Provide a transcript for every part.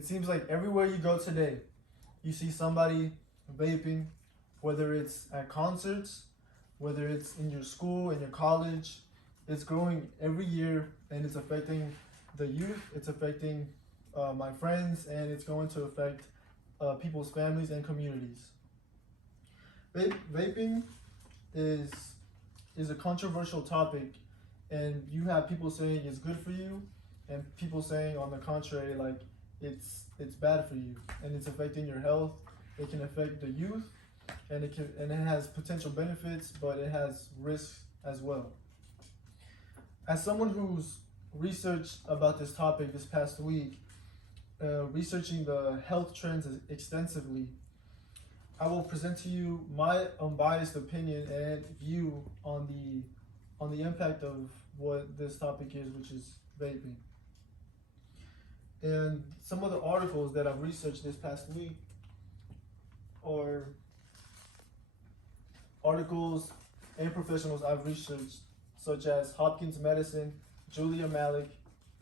It seems like everywhere you go today, you see somebody vaping, whether it's at concerts, whether it's in your school, in your college. It's growing every year and it's affecting the youth, it's affecting my friends, and it's going to affect people's families and communities. Vaping is is a controversial topic, and you have people saying it's good for you, and people saying on the contrary, like it's bad for you, and it's affecting your health. It can affect the youth, and it has potential benefits, but it has risks as well. As someone who's researched about this topic this past week, researching the health trends extensively, I will present to you my unbiased opinion and view on the impact of what this topic is, which is vaping. And some of the articles that I've researched this past week are articles and professionals I've researched, such as Hopkins Medicine, Julia Malik,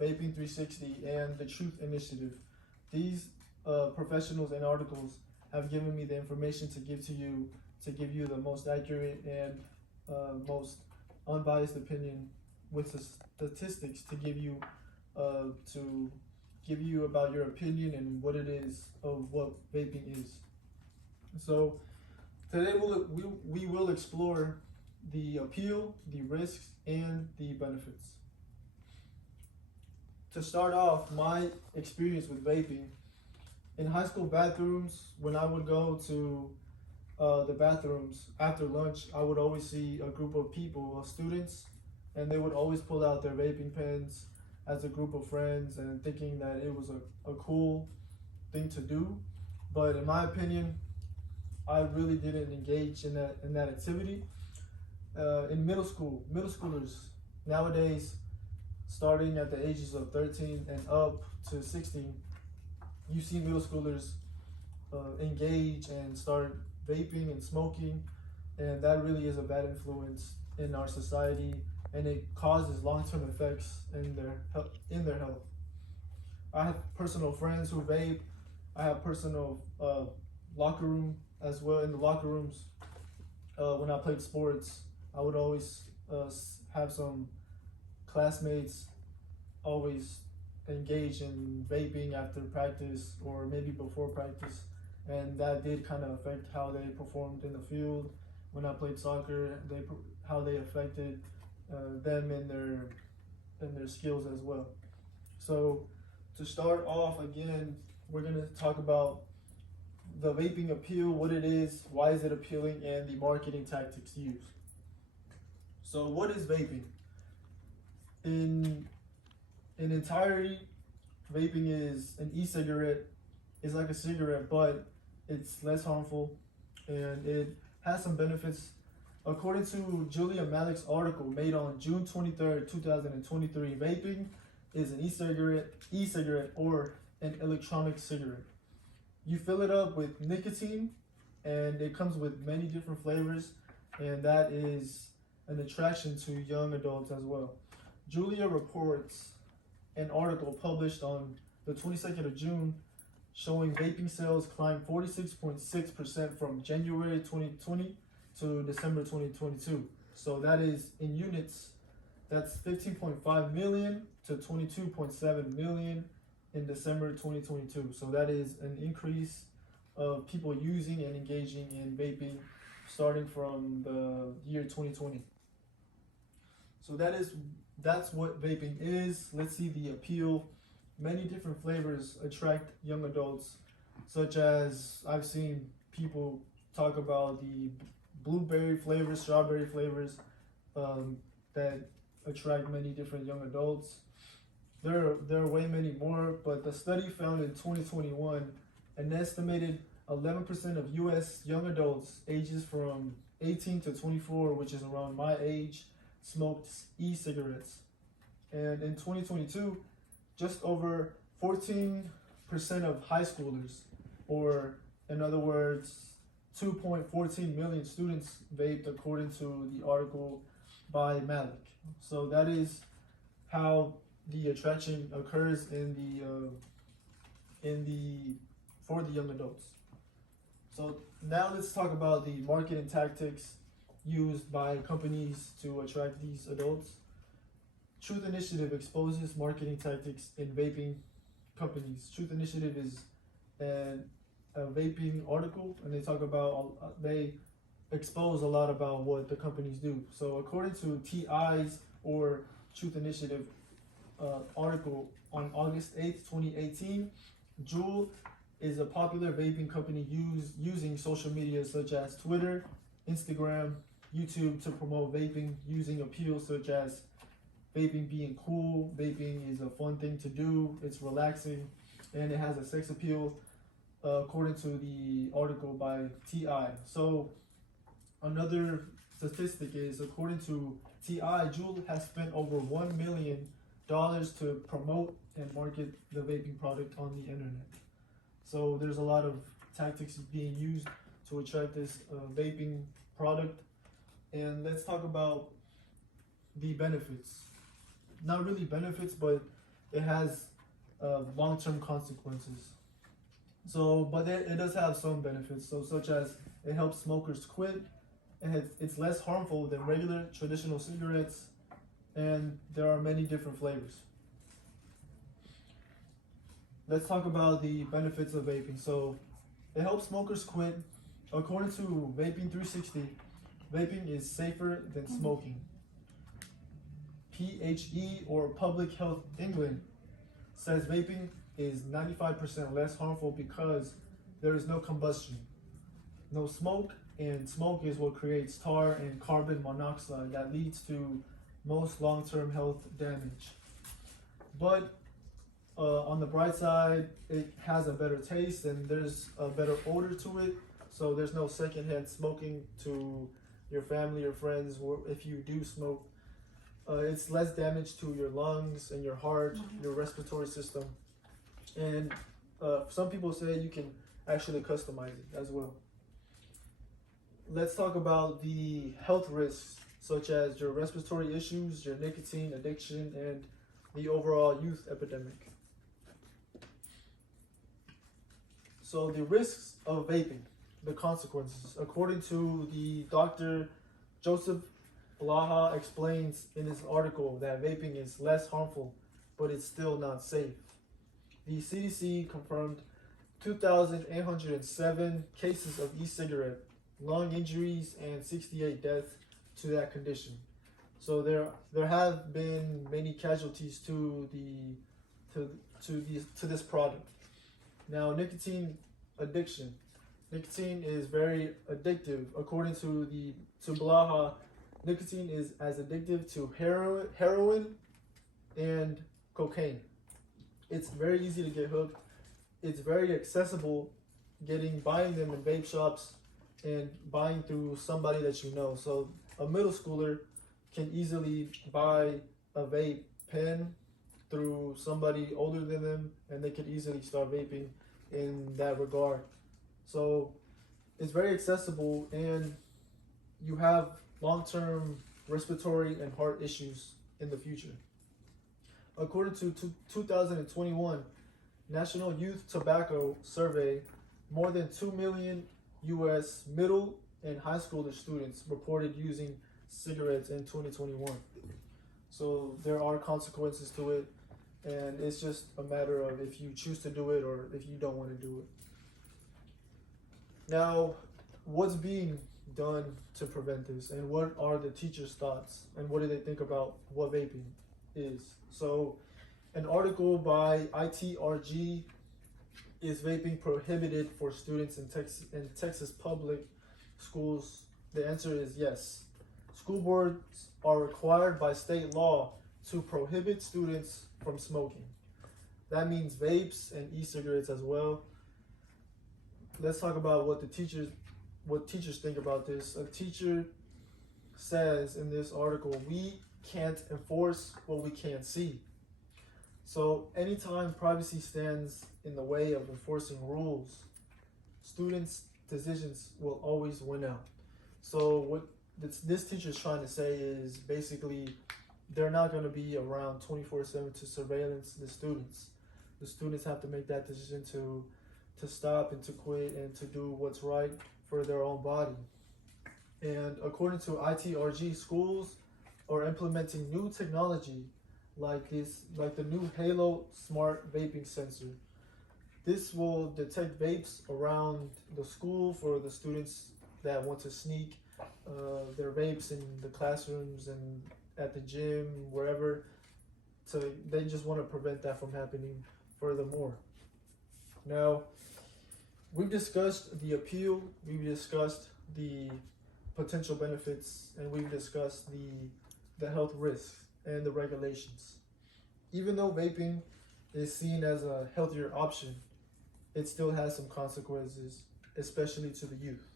Vaping 360, and the Truth Initiative. These professionals and articles have given me the information to give you the most accurate and most unbiased opinion with the statistics to give you about your opinion and what it is of what vaping is. So today we will explore the appeal, the risks, and the benefits. To start off, my experience with vaping in high school bathrooms, when I would go to the bathrooms after lunch, I would always see a group of people, students, and they would always pull out their vaping pens as a group of friends and thinking that it was a cool thing to do. But in my opinion, I really didn't engage in that activity. In middle schoolers nowadays, starting at the ages of 13 and up to 16, you see middle schoolers engage and start vaping and smoking, and that really is a bad influence in our society, and it causes long-term effects in their health. I have personal friends who vape. I have personal locker room as well. In the locker rooms, when I played sports, I would always have some classmates always engage in vaping after practice or maybe before practice, and that did kind of affect how they performed in the field. When I played soccer, how they affected them in their skills as well. So to start off again, we're going to talk about the vaping appeal, what it is, why is it appealing, and the marketing tactics used. So what is vaping? In entirety, vaping is an e-cigarette. It's like a cigarette, but it's less harmful, and it has some benefits. According to Julia Malik's article made on June 23rd, 2023, vaping is an e-cigarette or an electronic cigarette. You fill it up with nicotine, and it comes with many different flavors, and that is an attraction to young adults as well. Julia reports an article published on the 22nd of June showing vaping sales climbed 46.6% from January 2020 to December 2022. So that is in units, that's 15.5 million to 22.7 million in December 2022. So that is an increase of people using and engaging in vaping starting from the year 2020. So that's what vaping is. Let's see the appeal. Many different flavors attract young adults, such as I've seen people talk about the blueberry flavors, strawberry flavors that attract many different young adults. There are way many more, but the study found in 2021 an estimated 11% of U.S. young adults ages from 18 to 24, which is around my age, smoked e-cigarettes. And in 2022, just over 14% of high schoolers, or in other words, 2.14 million students vaped, according to the article by Malik. So that is how the attraction occurs in in the for the young adults. So now let's talk about the marketing tactics used by companies to attract these adults. Truth Initiative exposes marketing tactics in vaping companies. Truth Initiative is a vaping article, and they talk about they expose a lot about what the companies do. So according to TI's or Truth Initiative article on August 8th, 2018, Juul is a popular vaping company using social media such as Twitter, Instagram, YouTube to promote vaping using appeals such as vaping being cool, vaping is a fun thing to do, it's relaxing, and it has a sex appeal, according to the article by TI. So another statistic is, according to TI, Juul has spent over $1 million to promote and market the vaping product on the internet. So there's a lot of tactics being used to attract this vaping product. And let's talk about the benefits. Not really benefits, but it has long-term consequences. So, but it does have some benefits. So, such as it helps smokers quit, and it's less harmful than regular traditional cigarettes, and there are many different flavors. Let's talk about the benefits of vaping. So, it helps smokers quit. According to Vaping 360, vaping is safer than smoking. PHE, or Public Health England, says vaping is 95% less harmful because there is no combustion, no smoke, and smoke is what creates tar and carbon monoxide that leads to most long-term health damage. But on the bright side, it has a better taste and there's a better odor to it, so there's no secondhand smoking to your family or friends if you do smoke. It's less damage to your lungs and your heart, your respiratory system, and some people say you can actually customize it as well. Let's talk about the health risks, such as your respiratory issues, your nicotine addiction, and the overall youth epidemic. So the risks of vaping, the consequences. According to the Dr. Joseph Blaha explains in his article that vaping is less harmful, but it's still not safe. The CDC confirmed 2,807 cases of e-cigarette, lung injuries, and 68 deaths to that condition. So there have been many casualties to this product. Now, nicotine addiction. Nicotine is very addictive. According to Blaha, nicotine is as addictive to heroin and cocaine. It's very easy to get hooked. It's very accessible, buying them in vape shops and buying through somebody that you know. So a middle schooler can easily buy a vape pen through somebody older than them, and they could easily start vaping in that regard. So it's very accessible, and you have long-term respiratory and heart issues in the future. According to 2021 National Youth Tobacco Survey, more than 2 million U.S. middle and high school students reported using cigarettes in 2021. So there are consequences to it, and it's just a matter of if you choose to do it or if you don't want to do it. Now, what's being done to prevent this, and what are the teachers' thoughts, and what do they think about what vaping is? So an article by ITRG, is vaping prohibited for students in Texas public schools? The answer is yes. School boards are required by state law to prohibit students from smoking. That means vapes and e-cigarettes as well. Let's talk about what teachers think about this. A teacher says in this article, we can't enforce what we can't see. So anytime privacy stands in the way of enforcing rules, students' decisions will always win out. So what this teacher is trying to say is basically they're not going to be around 24/7 to surveillance the students. The students have to make that decision to stop and to quit and to do what's right for their own body. And according to ITRG, schools are implementing new technology like the new Halo smart vaping sensor. This will detect vapes around the school for the students that want to sneak their vapes in the classrooms and at the gym, wherever. So they just want to prevent that from happening furthermore. Now, we've discussed the appeal, we've discussed the potential benefits, and we've discussed the health risks and the regulations. Even though vaping is seen as a healthier option, it still has some consequences, especially to the youth.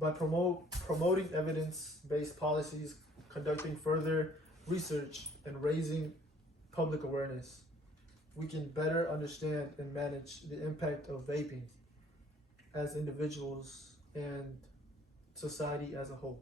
By promoting evidence-based policies, conducting further research, and raising public awareness, we can better understand and manage the impact of vaping as individuals and society as a whole.